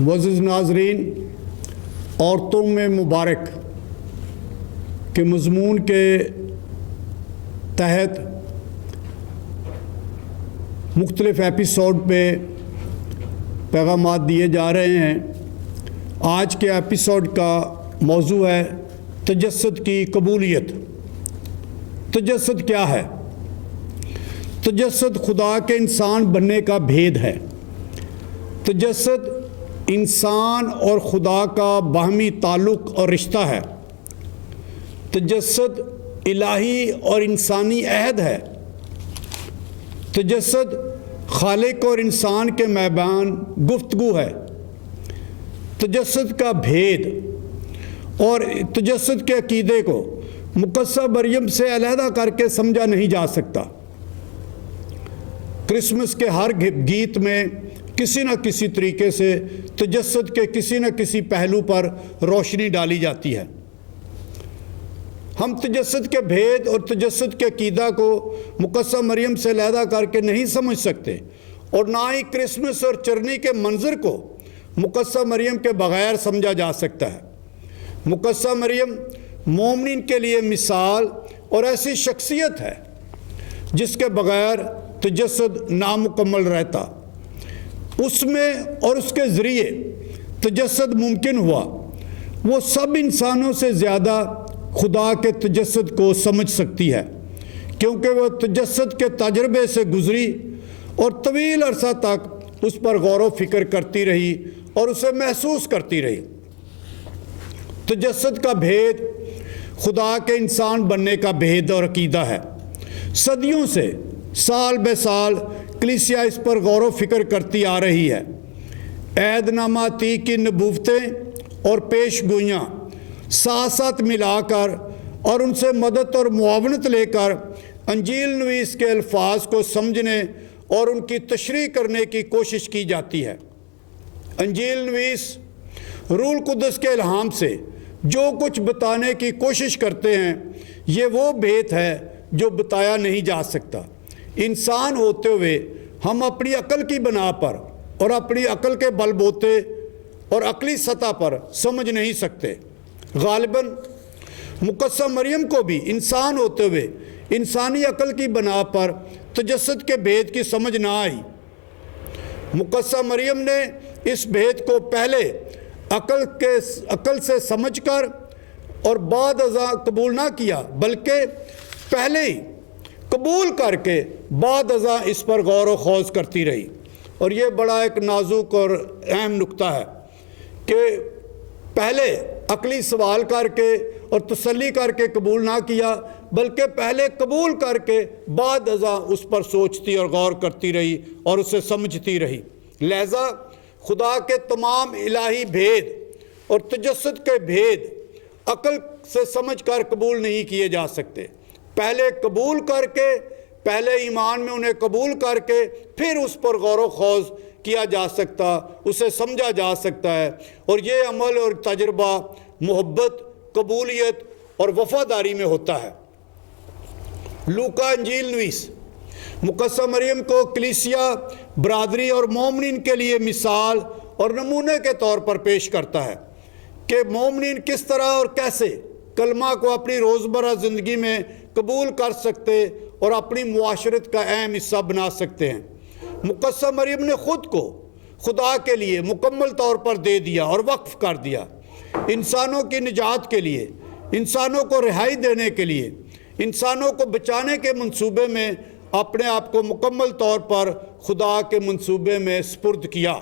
معزز ناظرین، عورتوں میں مبارک کے مضمون کے تحت مختلف ایپیسوڈ پہ پیغامات دیے جا رہے ہیں۔ آج کے ایپیسوڈ کا موضوع ہے تجسد کی قبولیت۔ تجسد کیا ہے؟ تجسد خدا کے انسان بننے کا بھید ہے۔ تجسد انسان اور خدا کا باہمی تعلق اور رشتہ ہے۔ تجسد الہی اور انسانی عہد ہے۔ تجسد خالق اور انسان کے مابین گفتگو ہے۔ تجسد کا بھید اور تجسد کے عقیدے کو مقدسہ مریم سے علیحدہ کر کے سمجھا نہیں جا سکتا۔ کرسمس کے ہر گیت میں کسی نہ کسی طریقے سے تجسد کے کسی نہ کسی پہلو پر روشنی ڈالی جاتی ہے۔ ہم تجسد کے بھید اور تجسد کے عقیدہ کو مقدسہ مریم سے علیحدہ کر کے نہیں سمجھ سکتے، اور نہ ہی کرسمس اور چرنی کے منظر کو مقدسہ مریم کے بغیر سمجھا جا سکتا ہے۔ مقدسہ مریم مومنین کے لیے مثال اور ایسی شخصیت ہے جس کے بغیر تجسد نامکمل رہتا۔ اس میں اور اس کے ذریعے تجسد ممکن ہوا۔ وہ سب انسانوں سے زیادہ خدا کے تجسد کو سمجھ سکتی ہے، کیونکہ وہ تجسد کے تجربے سے گزری اور طویل عرصہ تک اس پر غور و فکر کرتی رہی اور اسے محسوس کرتی رہی۔ تجسد کا بھید خدا کے انسان بننے کا بھید اور عقیدہ ہے۔ صدیوں سے سال بے سال کلیسیا اس پر غور و فکر کرتی آ رہی ہے۔ عہد نامہ عتیق کی نبوتیں اور پیش گوئیاں ساتھ ساتھ ملا کر اور ان سے مدد اور معاونت لے کر انجیل نویس کے الفاظ کو سمجھنے اور ان کی تشریح کرنے کی کوشش کی جاتی ہے۔ انجیل نویس روح القدس کے الہام سے جو کچھ بتانے کی کوشش کرتے ہیں، یہ وہ بھید ہے جو بتایا نہیں جا سکتا۔ انسان ہوتے ہوئے ہم اپنی عقل کی بنا پر اور اپنی عقل کے بل بوتے اور عقلی سطح پر سمجھ نہیں سکتے۔ غالباً مقدسہ مریم کو بھی انسان ہوتے ہوئے انسانی عقل کی بنا پر تجسد کے بھید کی سمجھ نہ آئی۔ مقدسہ مریم نے اس بھید کو پہلے عقل سے سمجھ کر اور بعد ازاں قبول نہ کیا، بلکہ پہلے ہی قبول کر کے بعد ازاں اس پر غور و خوض کرتی رہی۔ اور یہ بڑا ایک نازک اور اہم نقطہ ہے کہ پہلے عقلی سوال کر کے اور تسلی کر کے قبول نہ کیا، بلکہ پہلے قبول کر کے بعد ازاں اس پر سوچتی اور غور کرتی رہی اور اسے سمجھتی رہی۔ لہذا خدا کے تمام الہی بھید اور تجسد کے بھید عقل سے سمجھ کر قبول نہیں کیے جا سکتے۔ پہلے قبول کر کے، پہلے ایمان میں انہیں قبول کر کے پھر اس پر غور و خوض کیا جا سکتا، اسے سمجھا جا سکتا ہے، اور یہ عمل اور تجربہ محبت، قبولیت اور وفاداری میں ہوتا ہے۔ لوکا انجیل نویس مقدسہ مریم کو کلیسیا، برادری اور مومنین کے لیے مثال اور نمونے کے طور پر پیش کرتا ہے کہ مومنین کس طرح اور کیسے کلمہ کو اپنی روزمرہ زندگی میں قبول کر سکتے اور اپنی معاشرت کا اہم حصہ بنا سکتے ہیں۔ مقدسہ مریم نے خود کو خدا کے لیے مکمل طور پر دے دیا اور وقف کر دیا۔ انسانوں کی نجات کے لیے، انسانوں کو رہائی دینے کے لیے، انسانوں کو بچانے کے منصوبے میں اپنے آپ کو مکمل طور پر خدا کے منصوبے میں سپرد کیا۔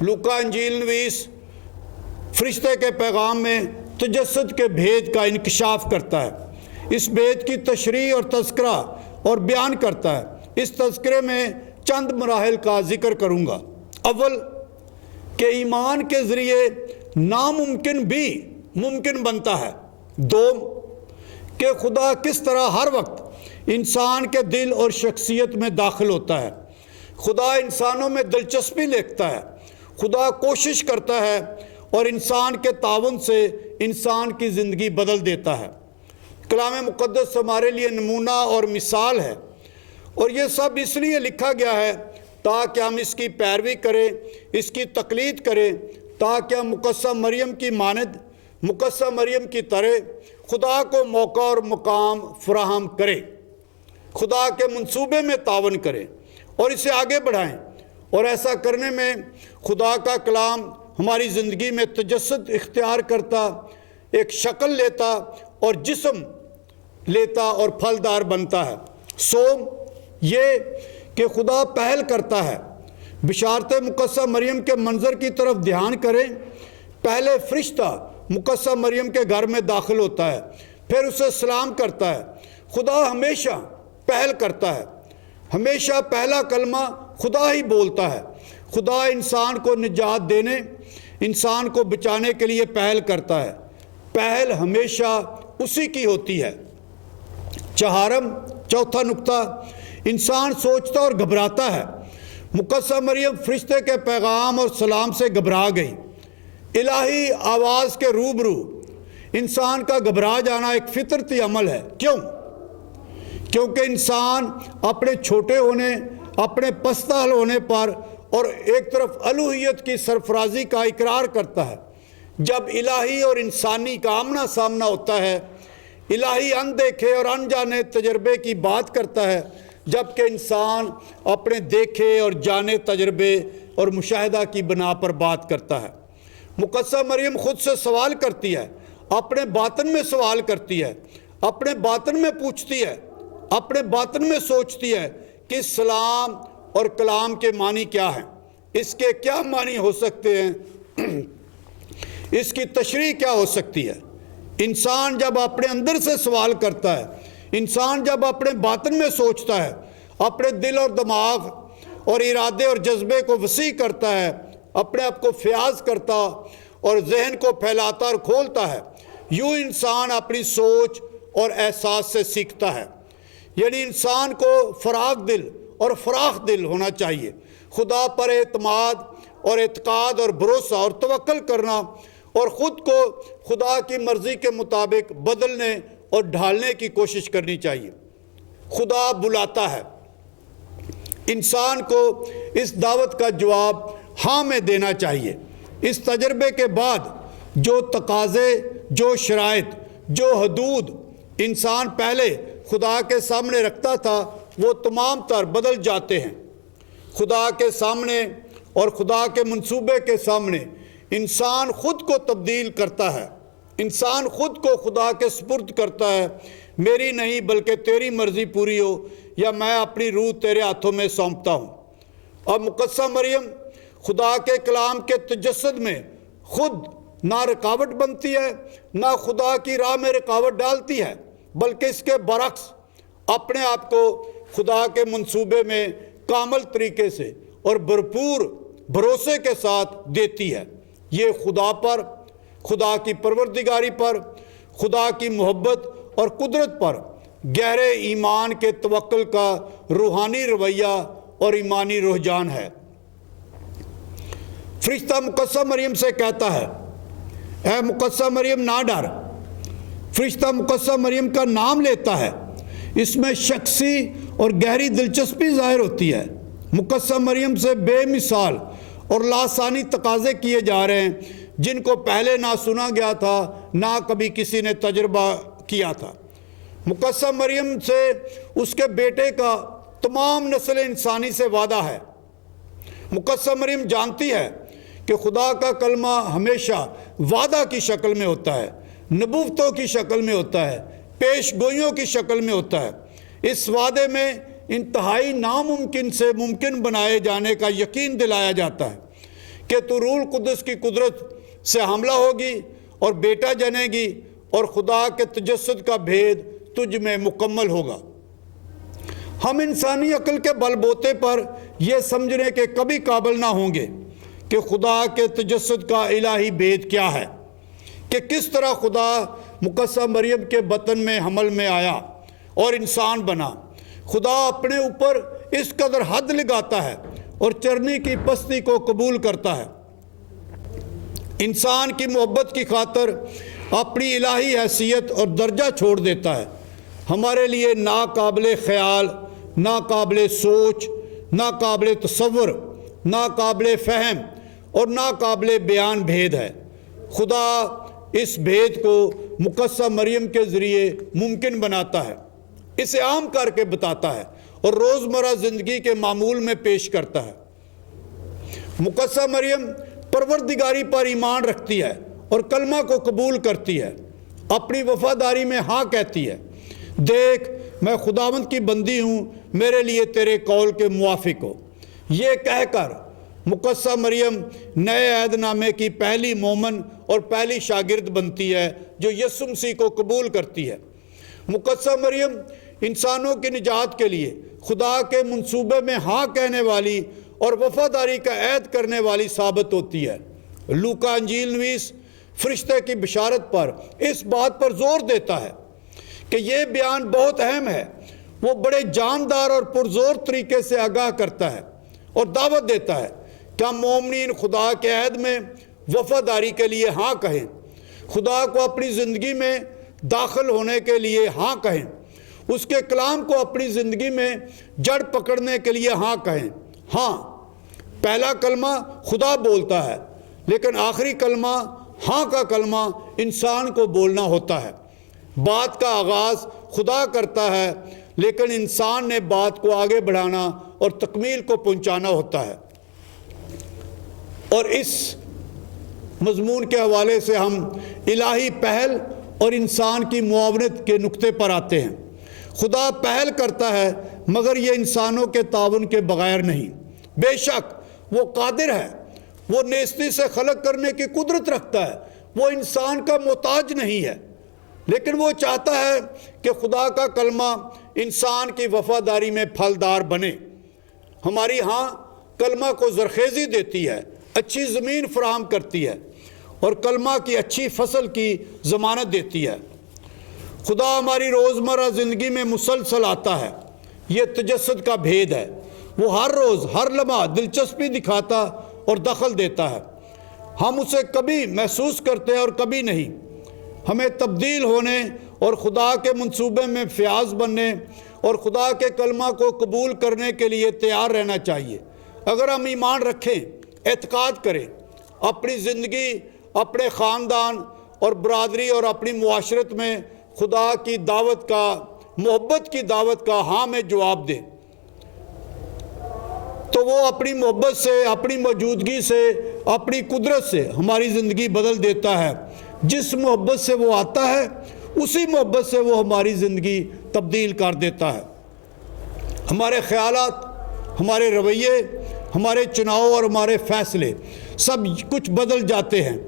لوکا انجیل نویس فرشتے کے پیغام میں تجسد کے بھید کا انکشاف کرتا ہے، اس بھید کی تشریح اور تذکرہ اور بیان کرتا ہے۔ اس تذکرے میں چند مراحل کا ذکر کروں گا۔ اول، کہ ایمان کے ذریعے ناممکن بھی ممکن بنتا ہے۔ دوم، کہ خدا کس طرح ہر وقت انسان کے دل اور شخصیت میں داخل ہوتا ہے۔ خدا انسانوں میں دلچسپی لیتا ہے، خدا کوشش کرتا ہے اور انسان کے تعاون سے انسان کی زندگی بدل دیتا ہے۔ کلام مقدس ہمارے لیے نمونہ اور مثال ہے، اور یہ سب اس لیے لکھا گیا ہے تاکہ ہم اس کی پیروی کریں، اس کی تقلید کریں، تاکہ ہم مقدسہ مریم کی مانند، مقدسہ مریم کی طرح خدا کو موقع اور مقام فراہم کریں، خدا کے منصوبے میں تعاون کریں اور اسے آگے بڑھائیں۔ اور ایسا کرنے میں خدا کا کلام ہماری زندگی میں تجسد اختیار کرتا، ایک شکل لیتا اور جسم لیتا اور پھلدار بنتا ہے۔ یہ کہ خدا پہل کرتا ہے۔ بشارت مقدسہ مریم کے منظر کی طرف دھیان کریں۔ پہلے فرشتہ مقدسہ مریم کے گھر میں داخل ہوتا ہے، پھر اسے سلام کرتا ہے۔ خدا ہمیشہ پہل کرتا ہے، ہمیشہ پہلا کلمہ خدا ہی بولتا ہے۔ خدا انسان کو نجات دینے، انسان کو بچانے کے لیے پہل کرتا ہے۔ پہل ہمیشہ اسی کی ہوتی ہے۔ چوتھا نقطہ، انسان سوچتا اور گھبراتا ہے۔ مقدسہ مریم فرشتے کے پیغام اور سلام سے گھبرا گئی۔ الہی آواز کے روبرو انسان کا گھبرا جانا ایک فطرتی عمل ہے۔ کیونکہ انسان اپنے چھوٹے ہونے، اپنے پستہ حال ہونے پر اور ایک طرف الوہیت کی سرفرازی کا اقرار کرتا ہے۔ جب الہی اور انسانی کا آمنا سامنا ہوتا ہے، الہی اندیکھے اور انجانے تجربے کی بات کرتا ہے، جبکہ انسان اپنے دیکھے اور جانے تجربے اور مشاہدہ کی بنا پر بات کرتا ہے۔ مقدسہ مریم خود سے سوال کرتی ہے، اپنے باطن میں سوال کرتی ہے، اپنے باطن میں پوچھتی ہے، اپنے باطن میں سوچتی ہے کہ سلام اور کلام کے معنی کیا ہیں، اس کے کیا معنی ہو سکتے ہیں، اس کی تشریح کیا ہو سکتی ہے۔ انسان جب اپنے اندر سے سوال کرتا ہے، انسان جب اپنے باطن میں سوچتا ہے، اپنے دل اور دماغ اور ارادے اور جذبے کو وسیع کرتا ہے، اپنے آپ کو فیاض کرتا اور ذہن کو پھیلاتا اور کھولتا ہے، یوں انسان اپنی سوچ اور احساس سے سیکھتا ہے۔ یعنی انسان کو فراخ دل ہونا چاہیے، خدا پر اعتماد اور اعتقاد اور بھروسہ اور توکل کرنا، اور خود کو خدا کی مرضی کے مطابق بدلنے اور ڈھالنے کی کوشش کرنی چاہیے۔ خدا بلاتا ہے، انسان کو اس دعوت کا جواب ہاں میں دینا چاہیے۔ اس تجربے کے بعد جو تقاضے، جو شرائط، جو حدود انسان پہلے خدا کے سامنے رکھتا تھا، وہ تمام تر بدل جاتے ہیں۔ خدا کے سامنے اور خدا کے منصوبے کے سامنے انسان خود کو تبدیل کرتا ہے، انسان خود کو خدا کے سپرد کرتا ہے۔ میری نہیں بلکہ تیری مرضی پوری ہو، یا میں اپنی روح تیرے ہاتھوں میں سونپتا ہوں۔ اور مقدسہ مریم خدا کے کلام کے تجسد میں خود نہ رکاوٹ بنتی ہے، نہ خدا کی راہ میں رکاوٹ ڈالتی ہے، بلکہ اس کے برعکس اپنے آپ کو خدا کے منصوبے میں کامل طریقے سے اور بھرپور بھروسے کے ساتھ دیتی ہے۔ یہ خدا پر، خدا کی پروردگاری پر، خدا کی محبت اور قدرت پر گہرے ایمان کے توکل کا روحانی رویہ اور ایمانی رجحان ہے۔ فرشتہ مقدسہ مریم سے کہتا ہے، اے مقدسہ مریم نہ ڈر۔ فرشتہ مقدسہ مریم کا نام لیتا ہے، اس میں شخصی اور گہری دلچسپی ظاہر ہوتی ہے۔ مقدسہ مریم سے بے مثال اور لاسانی تقاضے کیے جا رہے ہیں، جن کو پہلے نہ سنا گیا تھا، نہ کبھی کسی نے تجربہ کیا تھا۔ مقدسہ مریم سے اس کے بیٹے کا تمام نسل انسانی سے وعدہ ہے۔ مقدسہ مریم جانتی ہے کہ خدا کا کلمہ ہمیشہ وعدہ کی شکل میں ہوتا ہے، نبوتوں کی شکل میں ہوتا ہے، پیش گوئیوں کی شکل میں ہوتا ہے۔ اس وعدے میں انتہائی ناممکن سے ممکن بنائے جانے کا یقین دلایا جاتا ہے کہ تو روح القدس کی قدرت سے حاملہ ہوگی اور بیٹا جنے گی، اور خدا کے تجسد کا بھید تجھ میں مکمل ہوگا۔ ہم انسانی عقل کے بل بوتے پر یہ سمجھنے کے کبھی قابل نہ ہوں گے کہ خدا کے تجسد کا الہی بھید کیا ہے، کہ کس طرح خدا مقدسہ مریم کے بطن میں حمل میں آیا اور انسان بنا۔ خدا اپنے اوپر اس قدر حد لگاتا ہے اور چرنی کی پستی کو قبول کرتا ہے۔ انسان کی محبت کی خاطر اپنی الہی حیثیت اور درجہ چھوڑ دیتا ہے۔ ہمارے لیے ناقابل خیال، ناقابل سوچ، ناقابل تصور، ناقابل فہم اور ناقابل بیان بھید ہے۔ خدا اس بھید کو مقدسہ مریم کے ذریعے ممکن بناتا ہے، اسے عام کر کے بتاتا ہے اور روزمرہ زندگی کے معمول میں پیش کرتا ہے۔ مقدسہ مریم پروردگاری پر ایمان رکھتی ہے اور کلمہ کو قبول کرتی ہے، اپنی وفاداری میں ہاں کہتی ہے۔ دیکھ، میں خداوند کی بندی ہوں، میرے لیے تیرے قول کے موافق ہو۔ یہ کہہ کر مقدسہ مریم نئے عہد نامے کی پہلی مومن اور پہلی شاگرد بنتی ہے جو یسوع مسیح کو قبول کرتی ہے۔ مقدسہ مریم انسانوں کی نجات کے لیے خدا کے منصوبے میں ہاں کہنے والی اور وفاداری کا عہد کرنے والی ثابت ہوتی ہے۔ لوکا انجیل نویس فرشتے کی بشارت پر اس بات پر زور دیتا ہے کہ یہ بیان بہت اہم ہے۔ وہ بڑے جاندار اور پرزور طریقے سے آگاہ کرتا ہے اور دعوت دیتا ہے کہ ہم مومنین خدا کے عہد میں وفاداری کے لیے ہاں کہیں، خدا کو اپنی زندگی میں داخل ہونے کے لیے ہاں کہیں، اس کے کلام کو اپنی زندگی میں جڑ پکڑنے کے لیے ہاں کہیں۔ ہاں، پہلا کلمہ خدا بولتا ہے، لیکن آخری کلمہ، ہاں کا کلمہ انسان کو بولنا ہوتا ہے۔ بات کا آغاز خدا کرتا ہے، لیکن انسان نے بات کو آگے بڑھانا اور تکمیل کو پہنچانا ہوتا ہے۔ اور اس مضمون کے حوالے سے ہم الہی پہل اور انسان کی معاونت کے نقطے پر آتے ہیں۔ خدا پہل کرتا ہے مگر یہ انسانوں کے تعاون کے بغیر نہیں۔ بے شک وہ قادر ہے، وہ نیستی سے خلق کرنے کی قدرت رکھتا ہے، وہ انسان کا محتاج نہیں ہے، لیکن وہ چاہتا ہے کہ خدا کا کلمہ انسان کی وفاداری میں پھلدار بنے۔ ہماری ہاں کلمہ کو زرخیزی دیتی ہے، اچھی زمین فراہم کرتی ہے اور کلمہ کی اچھی فصل کی ضمانت دیتی ہے۔ خدا ہماری روزمرہ زندگی میں مسلسل آتا ہے، یہ تجسد کا بھید ہے۔ وہ ہر روز ہر لمحہ دلچسپی دکھاتا اور دخل دیتا ہے۔ ہم اسے کبھی محسوس کرتے ہیں اور کبھی نہیں۔ ہمیں تبدیل ہونے اور خدا کے منصوبے میں فیاض بننے اور خدا کے کلمہ کو قبول کرنے کے لیے تیار رہنا چاہیے۔ اگر ہم ایمان رکھیں، اعتقاد کریں، اپنی زندگی، اپنے خاندان اور برادری اور اپنی معاشرت میں خدا کی دعوت کا، محبت کی دعوت کا ہاں میں جواب دیں، تو وہ اپنی محبت سے، اپنی موجودگی سے، اپنی قدرت سے ہماری زندگی بدل دیتا ہے۔ جس محبت سے وہ آتا ہے، اسی محبت سے وہ ہماری زندگی تبدیل کر دیتا ہے۔ ہمارے خیالات، ہمارے رویے، ہمارے چناؤ اور ہمارے فیصلے سب کچھ بدل جاتے ہیں۔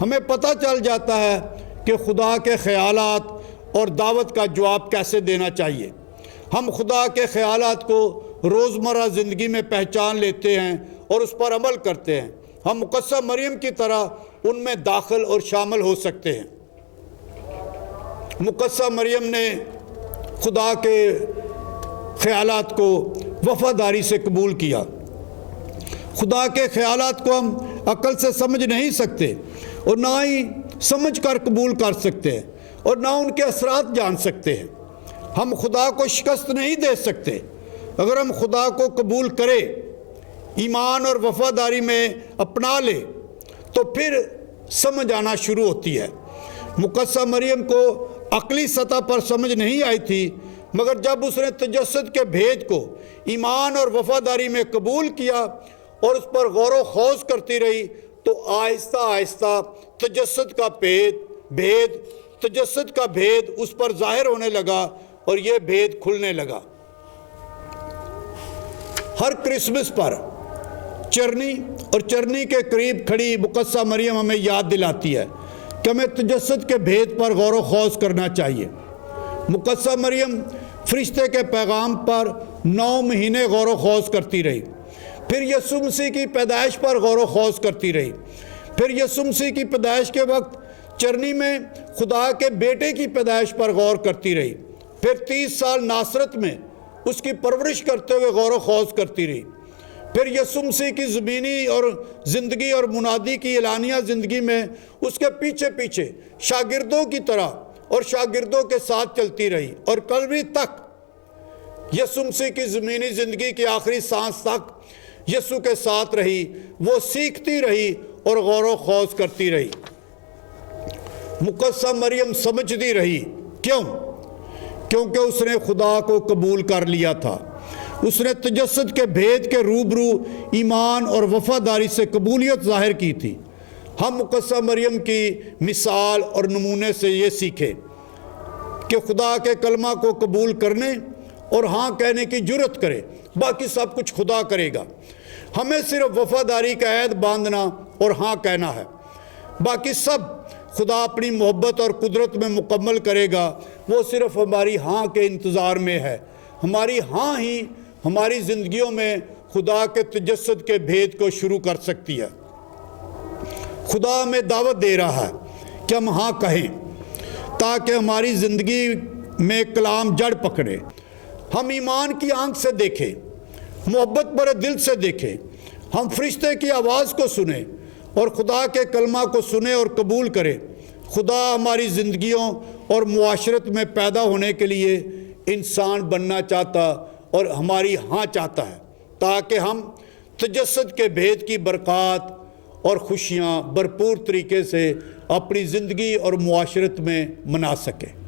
ہمیں پتہ چل جاتا ہے کہ خدا کے خیالات اور دعوت کا جواب کیسے دینا چاہیے۔ ہم خدا کے خیالات کو روزمرہ زندگی میں پہچان لیتے ہیں اور اس پر عمل کرتے ہیں۔ ہم مقدسہ مریم کی طرح ان میں داخل اور شامل ہو سکتے ہیں۔ مقدسہ مریم نے خدا کے خیالات کو وفاداری سے قبول کیا۔ خدا کے خیالات کو ہم عقل سے سمجھ نہیں سکتے اور نہ ہی سمجھ کر قبول کر سکتے ہیں اور نہ ان کے اثرات جان سکتے ہیں۔ ہم خدا کو شکست نہیں دے سکتے۔ اگر ہم خدا کو قبول کریں، ایمان اور وفاداری میں اپنا لیں، تو پھر سمجھ آنا شروع ہوتی ہے۔ مقدسہ مریم کو عقلی سطح پر سمجھ نہیں آئی تھی، مگر جب اس نے تجسد کے بھید کو ایمان اور وفاداری میں قبول کیا اور اس پر غور و خوض کرتی رہی، تو آہستہ آہستہ تجسد کا بھید اس پر ظاہر ہونے لگا اور یہ بھید کھلنے لگا۔ ہر کرسمس پر چرنی اور چرنی کے قریب کھڑی مقدسہ مریم ہمیں یاد دلاتی ہے کہ ہمیں تجسد کے بھید پر غور و خوض کرنا چاہیے۔ مقدسہ مریم فرشتے کے پیغام پر 9 مہینے غور و خوض کرتی رہی، پھر یسوع مسیح کی پیدائش پر غور و خوض کرتی رہی، پھر یسوع مسیح کی پیدائش کے وقت چرنی میں خدا کے بیٹے کی پیدائش پر غور کرتی رہی، پھر 30 سال ناصرت میں اس کی پرورش کرتے ہوئے غور و خوض کرتی رہی، پھر یسوع مسیح کی زمینی اور زندگی اور منادی کی اعلانیہ زندگی میں اس کے پیچھے پیچھے شاگردوں کی طرح اور شاگردوں کے ساتھ چلتی رہی اور کلوری تک یسوع مسیح کی زمینی زندگی کی آخری سانس تک یسوع کے ساتھ رہی، وہ سیکھتی رہی اور غور و خوض کرتی رہی۔ مقدسہ مریم سمجھتی رہی، کیوں؟ کیونکہ اس نے خدا کو قبول کر لیا تھا۔ اس نے تجسد کے بھید کے روبرو ایمان اور وفاداری سے قبولیت ظاہر کی تھی۔ ہم مقدسہ مریم کی مثال اور نمونے سے یہ سیکھیں کہ خدا کے کلمہ کو قبول کرنے اور ہاں کہنے کی جرت کرے، باقی سب کچھ خدا کرے گا۔ ہمیں صرف وفاداری کا عہد باندھنا اور ہاں کہنا ہے، باقی سب خدا اپنی محبت اور قدرت میں مکمل کرے گا۔ وہ صرف ہماری ہاں کے انتظار میں ہے۔ ہماری ہاں ہی ہماری زندگیوں میں خدا کے تجسد کے بھید کو شروع کر سکتی ہے۔ خدا ہمیں دعوت دے رہا ہے کہ ہم ہاں کہیں تاکہ ہماری زندگی میں کلام جڑ پکڑے۔ ہم ایمان کی آنکھ سے دیکھیں، محبت بھرے دل سے دیکھیں، ہم فرشتے کی آواز کو سنیں اور خدا کے کلمہ کو سنیں اور قبول کریں۔ خدا ہماری زندگیوں اور معاشرت میں پیدا ہونے کے لیے انسان بننا چاہتا اور ہماری ہاں چاہتا ہے، تاکہ ہم تجسد کے بھید کی برکات اور خوشیاں بھرپور طریقے سے اپنی زندگی اور معاشرت میں منا سکیں۔